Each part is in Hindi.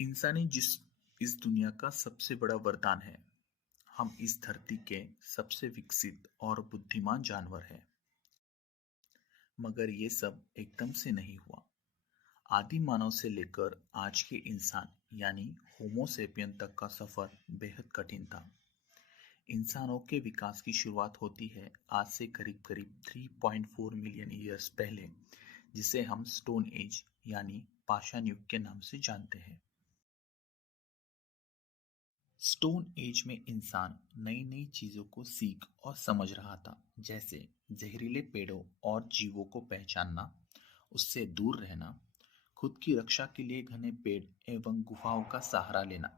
इंसानी जिस्म इस दुनिया का सबसे बड़ा वरदान है। हम इस धरती के सबसे विकसित और बुद्धिमान जानवर हैं। मगर ये सब एकदम से नहीं हुआ। आदि मानव से लेकर आज के इंसान यानी होमो सेपियन तक का सफर बेहद कठिन था। इंसानों के विकास की शुरुआत होती है आज से करीब करीब 3.4 मिलियन ईयर्स पहले, जिसे हम स्टोन एज यानी पाषाण युग के नाम से जानते हैं। स्टोन एज में इंसान नई नई चीजों को सीख और समझ रहा था, जैसे जहरीले पेड़ों और जीवों को पहचानना, उससे दूर रहना, खुद की रक्षा के लिए घने पेड़ एवं गुफाओं का सहारा लेना,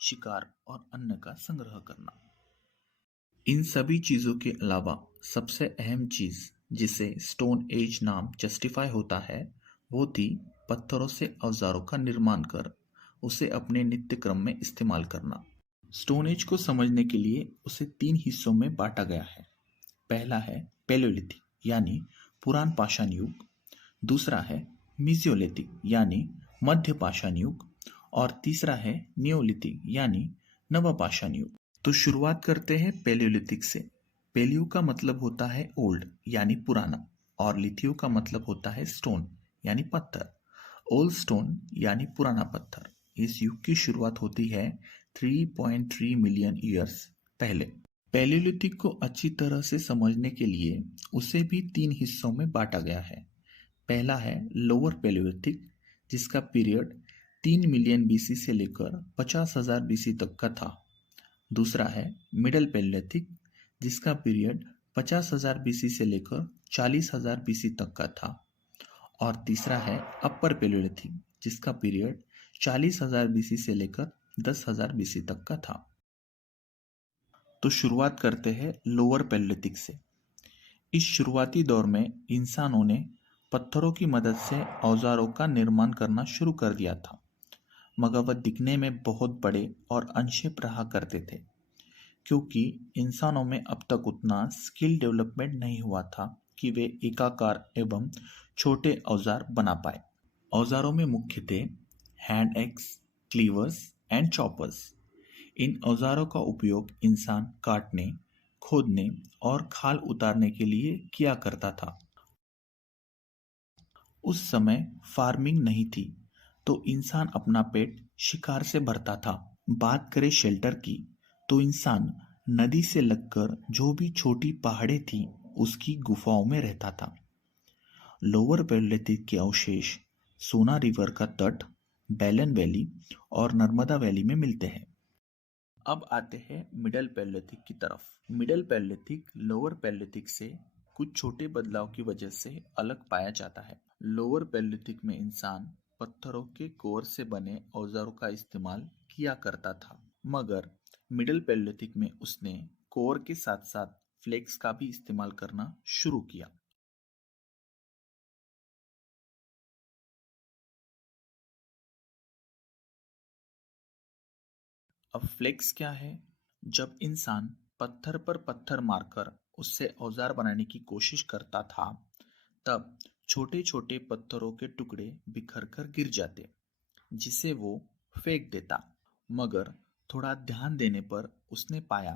शिकार और अन्न का संग्रह करना। इन सभी चीजों के अलावा सबसे अहम चीज जिसे स्टोन एज नाम जस्टिफाई होता है, वो थी पत्थरों से औजारों का निर्माण कर उसे अपने नित्य क्रम में इस्तेमाल करना। स्टोन एज को समझने के लिए उसे तीन हिस्सों में बांटा गया है। पहला है पैलियोलिथिक यानी पुरान पाषाण युग, दूसरा है मीजियोलिथिक यानी मध्य पाषाण युग, और तीसरा है नियोलिथिक यानी नव पाषाण युग। तो शुरुआत करते हैं पैलियोलिथिक से। पैलियो का मतलब होता है ओल्ड यानी पुराना, और लिथियो का मतलब होता है स्टोन यानी पत्थर। ओल्ड स्टोन यानी पुराना पत्थर। इस युग की शुरुआत होती है 3.3 मिलियन ईयर्स पहले। पैलियोलिथिक को अच्छी तरह से समझने के लिए उसे भी तीन हिस्सों में बांटा गया है। पहला है लोअर पैलियोलिथिक, जिसका पीरियड 3 मिलियन बीसी से लेकर 50,000 बीसी तक का था। दूसरा है मिडल पैलियोलिथिक, जिसका पीरियड 50,000 बीसी से लेकर 40,000 बीसी तक का था। और तीसरा है अपर पैलियोलिथिक, जिसका पीरियड 40,000 बीसी से लेकर 10,000 बीसी तक का था। तो शुरुआत करते हैं लोअर पैलियोलिथिक से। इस शुरुआती दौर में इंसानों ने पत्थरों की मदद से औजारों का निर्माण करना शुरू कर दिया था, मगर वह दिखने में बहुत बड़े और अनशिप रहा करते थे, क्योंकि इंसानों में अब तक उतना स्किल डेवलपमेंट नहीं हुआ था कि वे एकाकार एवं छोटे औजार बना पाए। औजारों में मुख्य थे हैंड एक्स, क्लीवर्स एंड चॉपर्स। इन औजारों का उपयोग इंसान काटने, खोदने और खाल उतारने के लिए किया करता था। उस समय फार्मिंग नहीं थी, तो इंसान अपना पेट शिकार से भरता था। बात करें शेल्टर की, तो इंसान नदी से लगकर जो भी छोटी पहाड़ें थी उसकी गुफाओं में रहता था। लोअर पैलियोलिथिक के अवशेष सोना रिवर का तट, बेलन वैली और नर्मदा वैली में मिलते हैं। अब आते हैं मिडल पैलियोलिथिक की तरफ। मिडल पैलियोलिथिक लोअर पैलियोलिथिक से कुछ छोटे बदलाव की वजह से अलग पाया जाता है। लोअर पैलियोलिथिक में इंसान पत्थरों के कोर से बने औजारों का इस्तेमाल किया करता था, मगर मिडल पैलियोलिथिक में उसने कोर के साथ साथ फ्लेक्स का भी इस्तेमाल करना शुरू किया। अब फ्लेक्स क्या है? जब इंसान पत्थर पर पत्थर मारकर उससे औजार बनाने की कोशिश करता था, तब छोटे छोटे पत्थरों के टुकड़े बिखर कर गिर जाते, जिसे वो फेंक देता। मगर थोड़ा ध्यान देने पर उसने पाया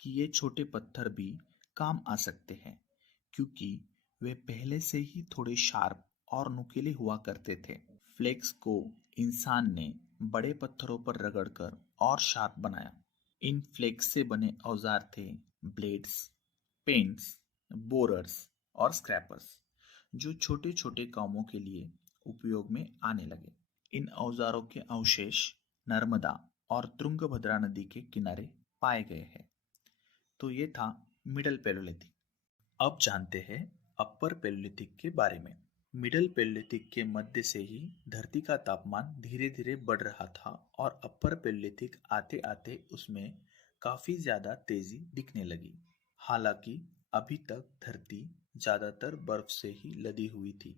कि ये छोटे पत्थर भी काम आ सकते हैं, क्योंकि वे पहले से ही थोड़े शार्प और नुकीले हुआ करते थे। फ्लेक्स को इंसान ने बड़े पत्थरों पर रगड़कर और शार्प बनाया। इन फ्लेक्स से बने औजार थे ब्लेड्स, पेंट्स, बोरर्स और स्क्रैपर्स, जो छोटे छोटे कामों के लिए उपयोग में आने लगे। इन औजारों के अवशेष नर्मदा और तुंगभद्रा नदी के किनारे पाए गए हैं। तो ये था मिडल पैलियोलिथिक। अब जानते हैं अपर पैलियोलिथिक के बारे में। मिडल पैलियोलिथिक के मध्य से ही धरती का तापमान धीरे धीरे बढ़ रहा था, और अपर पैलियोलिथिक आते आते उसमें काफी ज्यादा तेजी दिखने लगी। हालांकि अभी तक धरती ज्यादातर बर्फ से ही लदी हुई थी,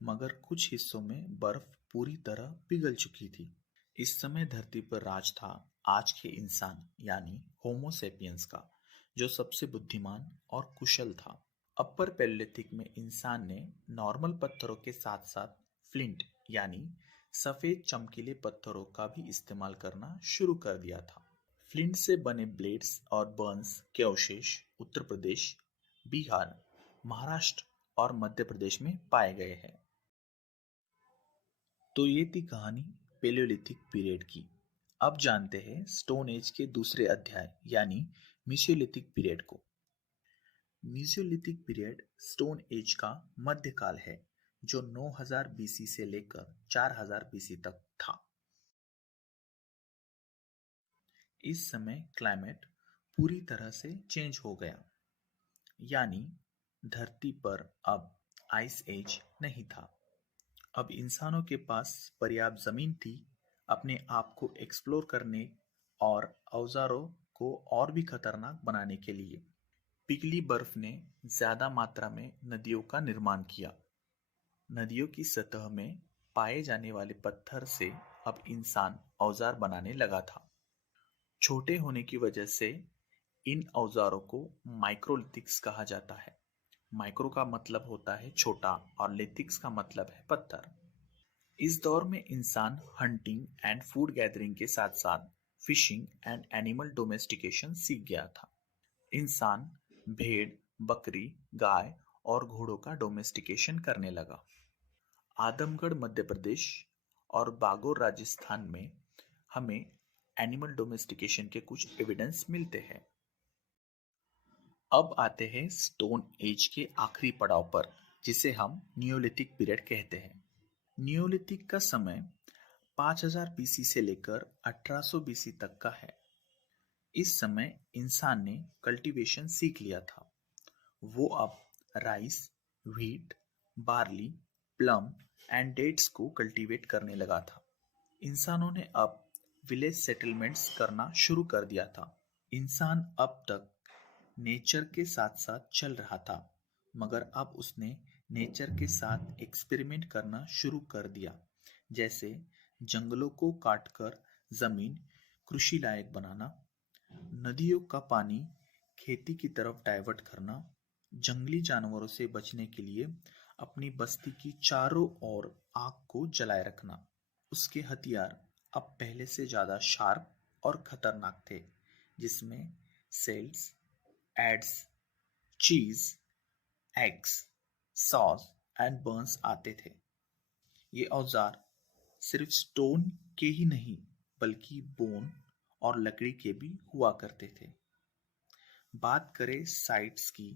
मगर कुछ हिस्सों में बर्फ पूरी तरह पिघल चुकी थी। इस समय धरती पर राज था आज के इंसान यानी होमो सेपियंस का, जो सबसे बुद्धिमान और कुशल था। अपर पैलियोलिथिक में इंसान ने नॉर्मल पत्थरों के साथ साथ फ्लिंट यानी सफेद चमकीले पत्थरों का भी इस्तेमाल करना शुरू कर दिया था। फ्लिंट से बने ब्लेड्स और बर्न्स के अवशेष उत्तर प्रदेश, बिहार, महाराष्ट्र और मध्य प्रदेश में पाए गए हैं। तो ये थी कहानी पेलियोलिथिक पीरियड की। अब जानते हैं स्टोन एज के दूसरे अध्याय यानी मीसोलिथिक पीरियड को। मीसोलिथिक पीरियड स्टोन एज का मध्यकाल है जो 9000 बीसी से लेकर 4000 बीसी तक था। इस समय क्लाइमेट पूरी तरह से चेंज हो गया, यानी धरती पर अब आइस एज नहीं था। अब इंसानों के पास पर्याप्त जमीन थी अपने आप को एक्सप्लोर करने और औजारों को और भी खतरनाक बनाने के लिए। पिघली बर्फ ने ज्यादा मात्रा में नदियों का निर्माण किया। नदियों की सतह में पाए जाने वाले पत्थर से अब इंसान औजार बनाने लगा था। छोटे होने की वजह से इन औजारों को माइक्रोलिथिक्स कहा जाता है। माइक्रो का मतलब होता है छोटा और लिथिक्स का मतलब है पत्थर। इस दौर में इंसान हंटिंग एंड फूड गैदरिंग के साथ साथ फिशिंग एंड एनिमल डोमेस्टिकेशन सीख गया था। इंसान भेड़, बकरी, गाय और घोड़ों का डोमेस्टिकेशन करने लगा। आदमगढ़ मध्य प्रदेश और बागोर राजस्थान में हमें एनिमल डोमेस्टिकेशन के कुछ एविडेंस मिलते हैं। अब आते हैं स्टोन एज के आखिरी पड़ाव पर, जिसे हम नियोलिथिक पीरियड कहते हैं। नियोलिथिक का समय 5000 बीसी से लेकर 1800 बीसी तक का है। इस समय इंसान ने कल्टीवेशन सीख लिया था। वो अब rice, wheat, barley, plum and dates को कल्टीवेट करने लगा था। इंसानों ने अब विलेज सेटलमेंट्स करना शुरू कर दिया था। इंसान अब तक नेचर के साथ साथ चल रहा था, मगर अब उसने नेचर के साथ एक्सपेरिमेंट करना शुरू कर दिया, जैसे जंगलों को काटकर जमीन कृषि लायक बनाना, नदियों का पानी खेती की तरफ डाइवर्ट करना, जंगली जानवरों से बचने के लिए अपनी बस्ती की चारों ओर आग को जलाए रखना। उसके हथियार अब पहले से ज्यादा शार्प और खतरनाक थे, जिसमें सेल्स, एड्स, चीज, एग्स, सॉस एंड बर्न्स आते थे। ये औजार सिर्फ स्टोन के ही नहीं बल्कि बोन और लकड़ी के भी हुआ करते थे। बात करें साइट्स की,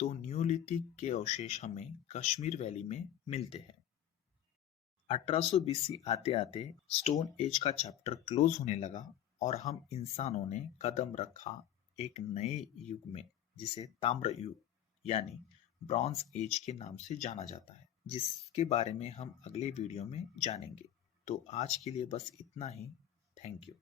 तो न्यूलिथिक के अवशेष हमें कश्मीर वैली में मिलते हैं। 1800 बीसी आते आते स्टोन एज का चैप्टर क्लोज होने लगा और हम इंसानों ने कदम रखा एक नए युग में, जिसे ताम्र युग यानी ब्रॉन्ज एज के नाम से जाना जाता है, जिसके बारे में हम अगले वीडियो में जानेंगे। तो आज के लिए बस इतना ही। Thank you.